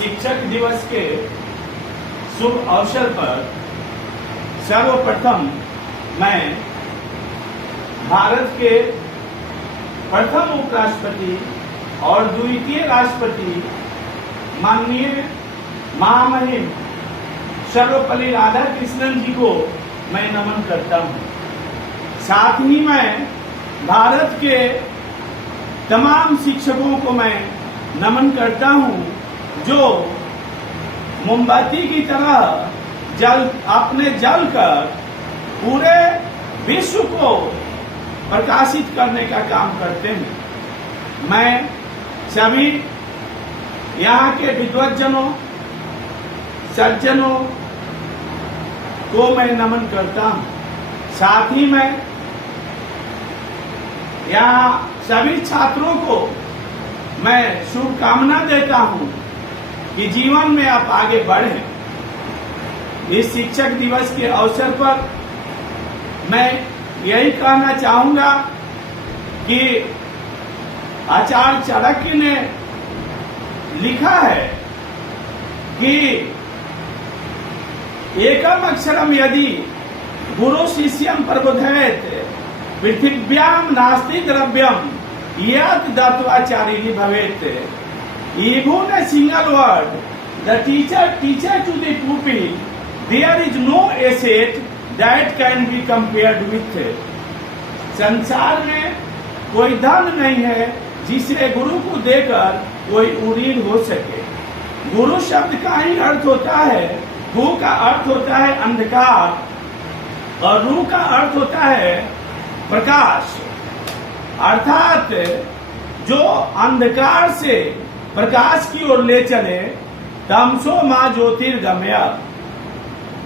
शिक्षक दिवस के शुभ अवसर पर सर्वप्रथम मैं भारत के प्रथम उपराष्ट्रपति और द्वितीय राष्ट्रपति माननीय महामहिम सर्वपल्ली राधाकृष्णन जी को मैं नमन करता हूँ। साथ ही मैं भारत के तमाम शिक्षकों को मैं नमन करता हूँ जो मोमबत्ती की तरह अपने जल कर पूरे विश्व को प्रकाशित करने का काम करते हैं। मैं सभी यहाँ के विद्वज्जनों सज्जनों को मैं नमन करता हूँ। साथ ही मैं यहाँ सभी छात्रों को मैं शुभकामना देता हूँ कि जीवन में आप आगे बढ़ें। इस शिक्षक दिवस के अवसर पर मैं यही कहना चाहूंगा कि आचार्य चाणक्य ने लिखा है कि एकम अक्षरम यदि गुरु शिष्यम प्रबोधयेत पृथिव्याम नास्ति द्रव्यम यत् दत्वाचार्य भवेत। Even a single word the teacher to the pupil, there is no asset that can be compared with it. संसार में कोई धन नहीं है जिसे गुरु को देकर कोई उड़ीन हो सके। गुरु शब्द का ही अर्थ होता है, गु का अर्थ होता है अंधकार और रू का अर्थ होता है प्रकाश। अर्थात जो अंधकार से प्रकाश की ओर ले चले तमसो मां ज्योतिर्गमय,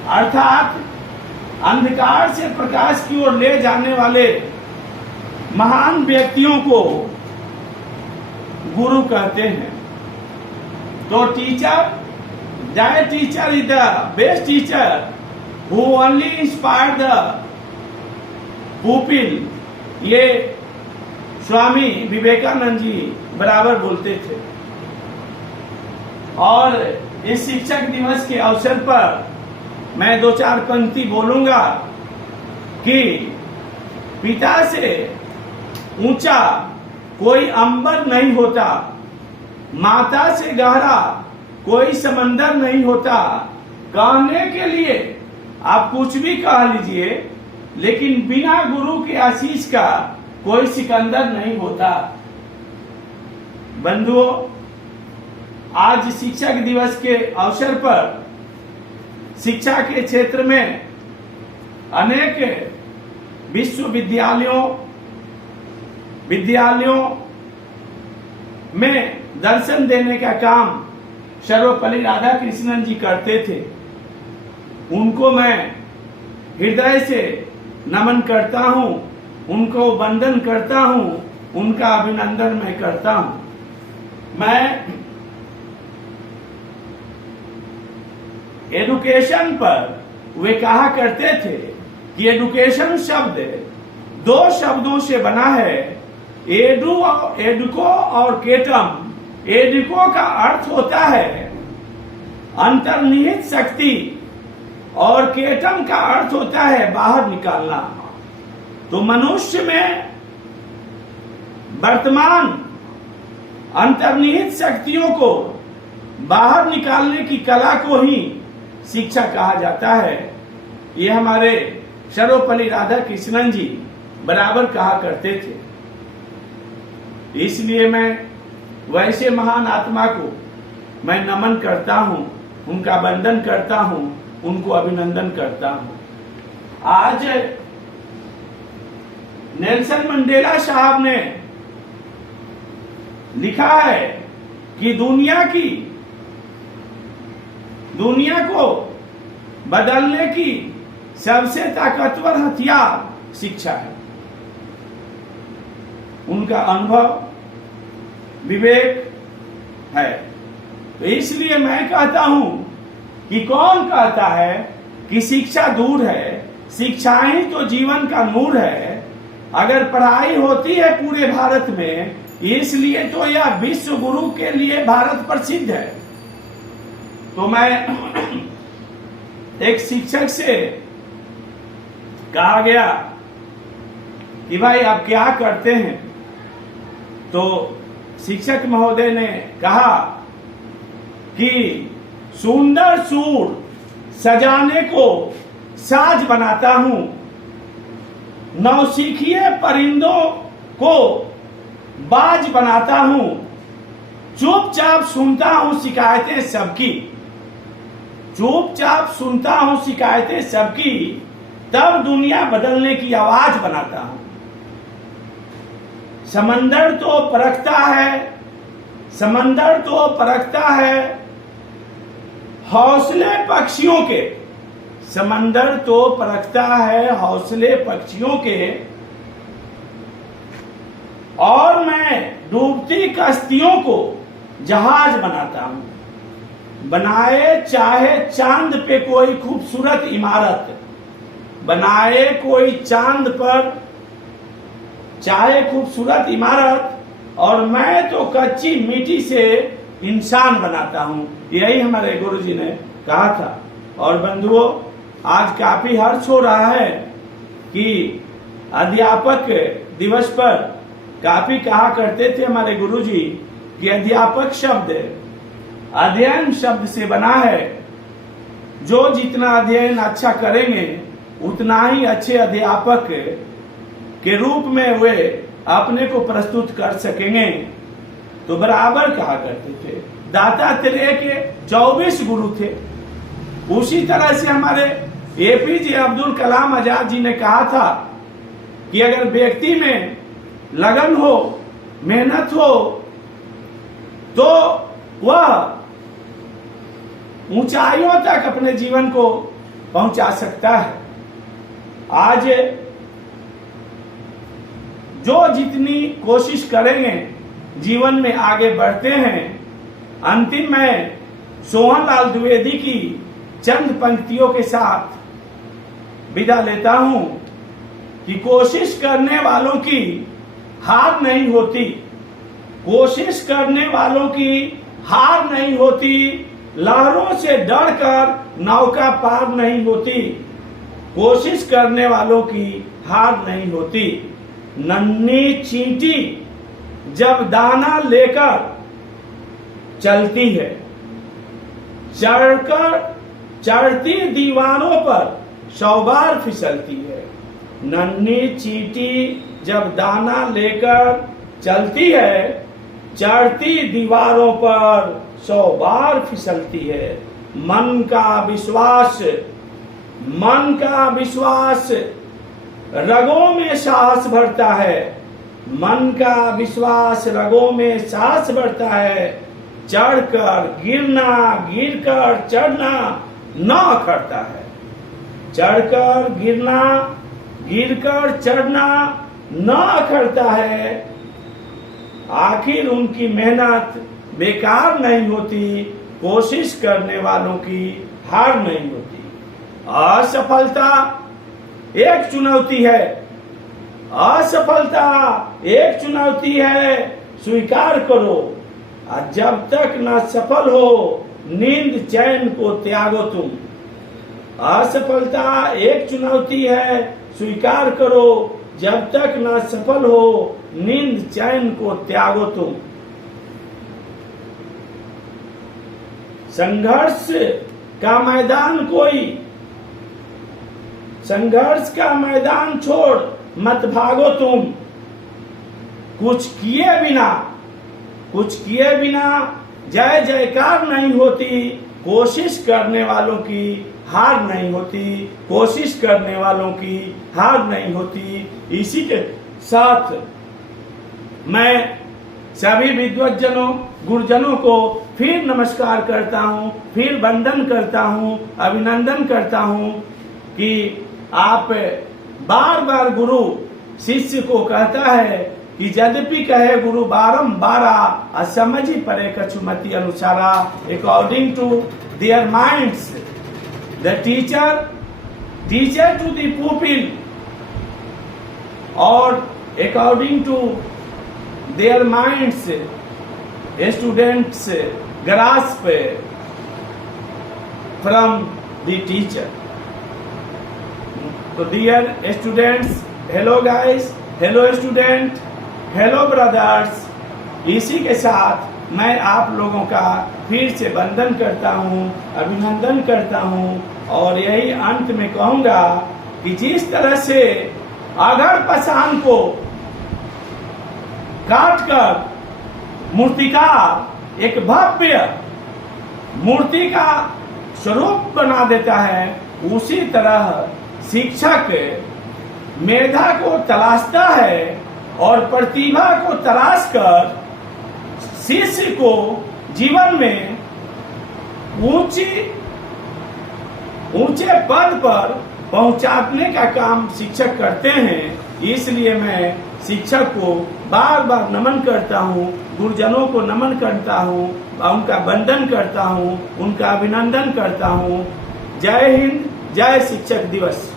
अर्थात अंधकार से प्रकाश की ओर ले जाने वाले महान व्यक्तियों को गुरु कहते हैं। तो teacher, that teacher is the best teacher who only inspire the pupil, ये स्वामी विवेकानंद जी बराबर बोलते थे। और इस शिक्षक दिवस के अवसर पर मैं दो चार पंक्ति बोलूंगा कि पिता से ऊंचा कोई अंबर नहीं होता, माता से गहरा कोई समंदर नहीं होता। कहने के लिए आप कुछ भी कह लीजिए, लेकिन बिना गुरु के आशीष का कोई सिकंदर नहीं होता। बंधुओं, आज शिक्षक दिवस के अवसर पर शिक्षा के क्षेत्र में अनेक विद्यालयों में दर्शन देने का काम सर्वपल्ली राधाकृष्णन जी करते थे। उनको मैं हृदय से नमन करता हूँ, उनको वंदन करता हूँ, उनका अभिनंदन मैं करता हूँ। मैं एडुकेशन पर वे कहा करते थे कि एडुकेशन शब्द दो शब्दों से बना है, एडुको और केटम। एडुको का अर्थ होता है अंतर्निहित शक्ति और केटम का अर्थ होता है बाहर निकालना। तो मनुष्य में वर्तमान अंतर्निहित शक्तियों को बाहर निकालने की कला को ही शिक्षा कहा जाता है। ये हमारे सर्वपल्ली राधाकृष्णन जी बराबर कहा करते थे। इसलिए मैं वैसे महान आत्मा को मैं नमन करता हूँ, उनका वंदन करता हूँ, उनको अभिनंदन करता हूँ। आज नेल्सन मंडेला साहब ने लिखा है कि दुनिया को बदलने की सबसे ताकतवर हथियार शिक्षा है। उनका अनुभव, विवेक है। तो इसलिए मैं कहता हूं कि कौन कहता है कि शिक्षा दूर है? शिक्षा ही तो जीवन का नूर है। अगर पढ़ाई होती है पूरे भारत में, इसलिए तो यह विश्व गुरु के लिए भारत प्रसिद्ध है। तो मैं एक शिक्षक से कहा गया कि भाई आप क्या करते हैं, तो शिक्षक महोदय ने कहा कि सुंदर सूर सजाने को साज बनाता हूं, नौसिखिए परिंदों को बाज बनाता हूं, चुपचाप सुनता हूं शिकायतें सबकी, चुपचाप सुनता हूं शिकायतें सबकी, तब दुनिया बदलने की आवाज बनाता हूं। समंदर तो परखता है, समंदर तो परखता है हौसले पक्षियों के, समंदर तो परखता है हौसले पक्षियों के, और मैं डूबती कश्तियों को जहाज बनाता हूं। बनाए चाहे चांद पे कोई खूबसूरत इमारत, बनाए कोई चांद पर चाहे खूबसूरत इमारत, और मैं तो कच्ची मिट्टी से इंसान बनाता हूं। यही हमारे गुरुजी ने कहा था। और बंधुओं, आज काफी हर्ष हो रहा है कि अध्यापक दिवस पर काफी कहा करते थे हमारे गुरुजी कि अध्यापक शब्द अध्ययन शब्द से बना है। जो जितना अध्ययन अच्छा करेंगे उतना ही अच्छे अध्यापक के रूप में वे अपने को प्रस्तुत कर सकेंगे। तो बराबर कहा करते थे, दातात्रेय के 24 गुरु थे। उसी तरह से हमारे एपीजे अब्दुल कलाम आजाद जी ने कहा था कि अगर व्यक्ति में लगन हो, मेहनत हो, तो वह ऊंचाइयों तक अपने जीवन को पहुंचा सकता है। आज जो जितनी कोशिश करेंगे जीवन में आगे बढ़ते हैं। अंतिम में सोहन लाल द्विवेदी की चंद पंक्तियों के साथ विदा लेता हूं कि कोशिश करने वालों की हार नहीं होती, कोशिश करने वालों की हार नहीं होती, लहरों से डरकर नौका पार नहीं होती, कोशिश करने वालों की हार नहीं होती। नन्ही चींटी जब दाना लेकर चलती है, चढ़ती दीवारों पर 100 बार फिसलती है। नन्ही चींटी जब दाना लेकर चलती है, चढ़ती दीवारों पर 100 बार फिसलती है। मन का विश्वास रगों में सांस भरता है, मन का विश्वास रगों में सांस भरता है। चढ़कर गिरना, गिरकर चढ़ना न अखरता है, चढ़कर गिरना, गिरकर चढ़ना न अखरता है। आखिर उनकी मेहनत बेकार नहीं होती, कोशिश करने वालों की हार नहीं होती। असफलता एक चुनौती है, असफलता एक चुनौती है, स्वीकार करो। और जब तक न सफल हो नींद चैन को त्यागो तुम। असफलता एक चुनौती है, स्वीकार करो। जब तक न सफल हो नींद चैन को त्यागो तुम। संघर्ष का मैदान संघर्ष का मैदान छोड़ मत भागो तुम। कुछ किए बिना जय जयकार नहीं होती, कोशिश करने वालों की हार नहीं होती, कोशिश करने वालों की हार नहीं होती। इसी के साथ मैं सभी विद्वज्जनों, गुरुजनों को फिर नमस्कार करता हूं, फिर वंदन करता हूं, अभिनंदन करता हूं कि आप बार बार गुरु शिष्य को कहता है कि यद्यपि कहे गुरु बारंबारा असमझी परे कछुमति अनुसारा। According to their minds the teacher to the pupil, और according to their minds students grasp from the teacher. So dear students, hello guys, hello student, hello brothers. इसी के साथ मैं आप लोगों का फिर से वंदन करता हूँ, अभिनंदन करता हूँ और यही अंत में कहूँगा कि जिस तरह से अगर पहचान को काटकर मूर्तिकार एक भव्य मूर्ति का स्वरूप बना देता है, उसी तरह शिक्षक मेधा को तलाशता है और प्रतिभा को तलाश कर शिष्य को जीवन में ऊंचे पद पर पहुंचाने का काम शिक्षक करते हैं। इसलिए मैं शिक्षक को बार बार नमन करता हूँ, गुरुजनों को नमन करता हूँ, उनका वंदन करता हूँ, उनका अभिनंदन करता हूँ। जय हिंद, जय शिक्षक दिवस।